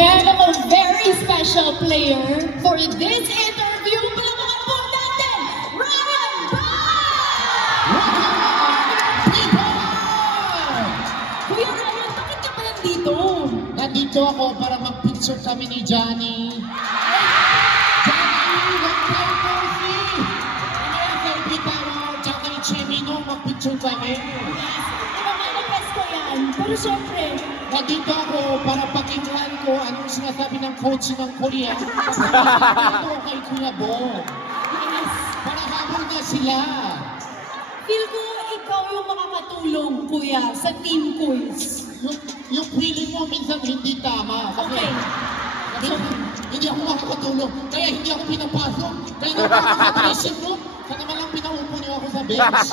prepared a very special player for this interview. Palakpakan po natin, Ryan Kuya Ryan, bakit ka pa nandito? Nandito ako para mag-picture kami ni Johnny. Johnny, long time no see! Selfie tayo, tsaka ni Chemino, mag-picture kami. Manifest ko yan. Pero syempre, nandito ako para pakinggan ko anong sinasabi ng coach ng Korea. Ito kay Kuya Bo. yes, Para habol na sila. feel ko ikaw yung makakatulong, kuya, sa team quiz. Yung feeling mo minsan hindi tama. Okay. Hindi ako makakatulong. Kaya hindi ako pinapasok. Kaya naman ako sa dressing room. Kaya naman lang pinaupo niyo ako sa bench.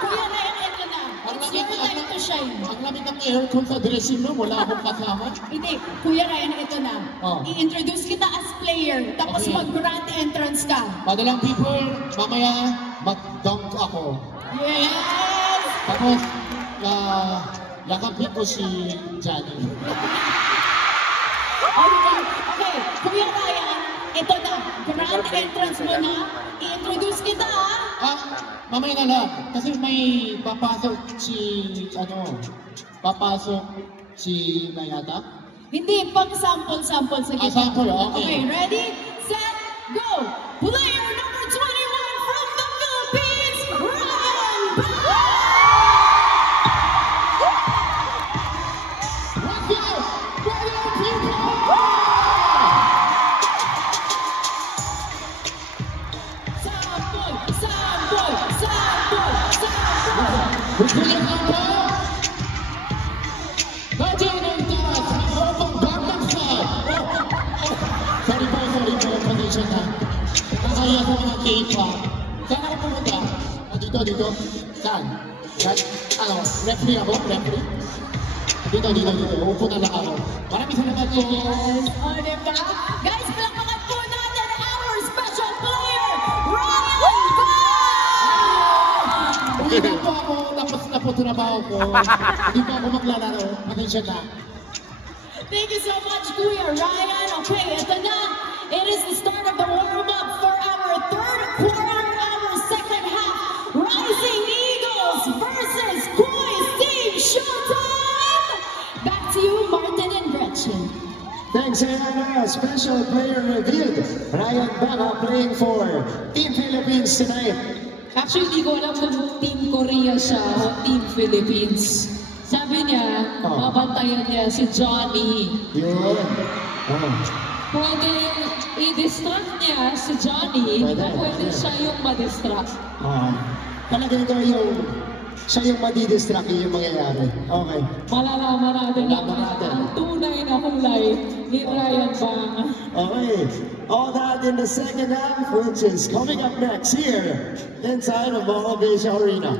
Kuya Ryan, ito na. It's your time to shine. Ang lamig ng aircon sa dressing room. Wala akong kasama. Hindi, Kuya Ryan, ito na. Oh. I-introduce kita as player, tapos Okay. mag-grand entrance ka. Madalang people, mamaya mag-dunk ako. Yes! Tapos, lakapin ko si Johnny. Okay, Kuya Ryan, ito na. Grand entrance mo na. I-introduce kita, ha? Mamaya na lang. Kasi may papasok si Nayata. Hindi, pang sample-sample sa gitna. Sample, okay. Okay, ready, set, go! Player number 21 from the Philippines, Ryan Ba! Let's go! Royal people! Sample, sample, sample, sample! Kuya Kampo! Nandiyan ang taas, ang Gangnam Style! Sorry po, pasensya na. Nakaya ko mga K-pop. Saan ako pumunta? Dito. Saan? Referee ako? Referee? Dito. Upo na lang ako. Maraming salamat po. Yes, o diba? Guys, palakpakan po natin our special player, Ryan Ba! Uwi na po ako, tapos na po trabaho ko. Hindi po ako maglalaro. Pasensya na. Thank you so much, Kuya Ryan. Okay, ito na. It is the start of the warm-up for our third quarter, our second half. Rising Eagles versus Quiz Team Showtime! Back to you, Martin and Gretchen. Thanks, and special player revealed. Ryan Banga playing for Team Philippines tonight. Actually, hindi ko alam kung Team Korea siya o Team Philippines. Sabi niya, mabantayan niya si Johnny. Yun. Pwede i-distract niya si Johnny, pwede siya yung ma-distract. Palagay ko siya yung madidistract yung mangyayari. Okay. Malalaman natin ang tunay na kulay ni Ryan Banga. Okay. All that in the second half, which is coming up next here inside of Motivation Arena.